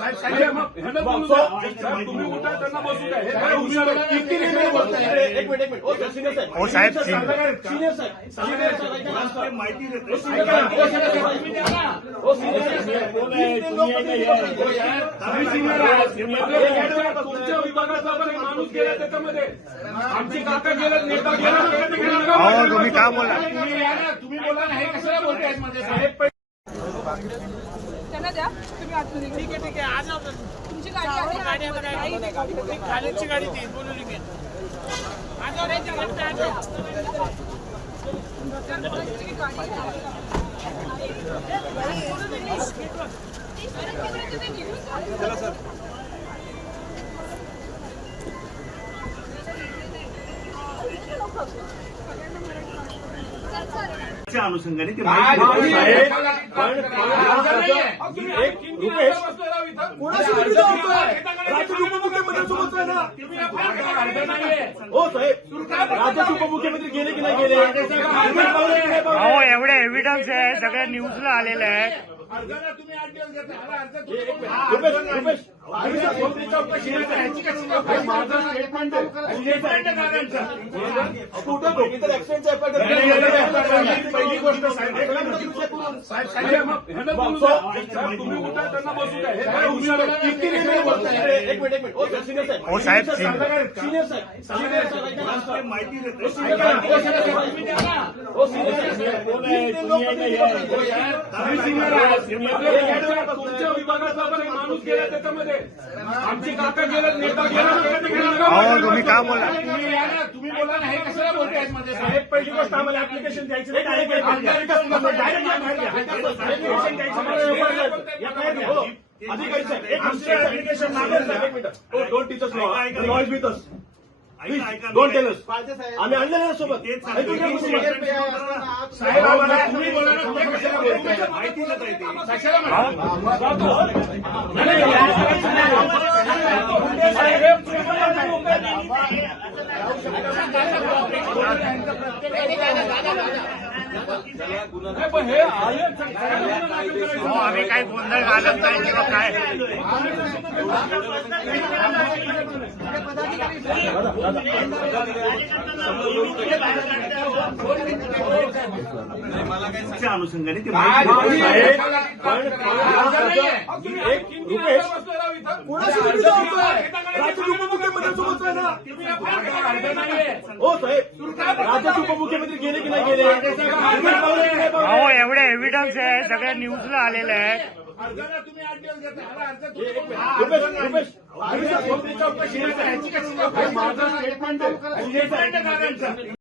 तुम्ही उठा त्यांना बसू द्या. एक मिनिट हो साहेब माहिती देते तुमच्या विभागाचा पण माणूस गेला त्याच्यामध्ये. आमचे काका गेले, नेता गेला. हो तुम्ही का बोला तुम्ही बोला ना, हे कशाला बोलताय मध्ये साहेब? त्यांना द्या तुम्ही आतमध्ये. ठीक आहे आज तुमची गाडी आहे खाण्याची गाडी ती बोलू नये आज तुमची गाडी आहे. चला सर अनुषंगाने ते राज्याचे उपमुख्यमंत्री गेले की नाही गेले? हो एवढे एव्हिडन्स आहे सगळ्या न्यूजला आलेलं आहे. तुम्ही 8 दिवस घेता. पहिली गोष्ट तुम्ही उठा त्यांना बसू द्या. एक मिनिट हो साहेब माहिती देते तुमच्या विभागाचा पण माणूस गेला त्याच्यामध्ये. आमचे काका गेले, नेता गेला. हो तुम्ही का बोला तुम्ही बोला ना, हे कशाला बोलताय मध्ये साहेब? पहिली गोष्ट आम्हाला ऍप्लिकेशन द्यायचं नाही. अधिकारी साहेब एक ऍप्लिकेशन मागेल. Don't teach us law with us. Don't tell us. आम्ही आणलं ना सोबत. साहेब आम्हाला तुम्ही बोला ना, तुम्ही कशाला बोलताय? माहिती देता येते कशाला हे आले. हो आम्ही काही गोंधळ घालत नाही किंवा काय अनुषंगाने ते राज्याचे उपमुख्यमंत्री गेले की नाही गेले? हो एवढे एव्हिडन्स आहे सगळ्या न्यूजला आलेलं आहे. तुम्ही 8 दिवस घेता.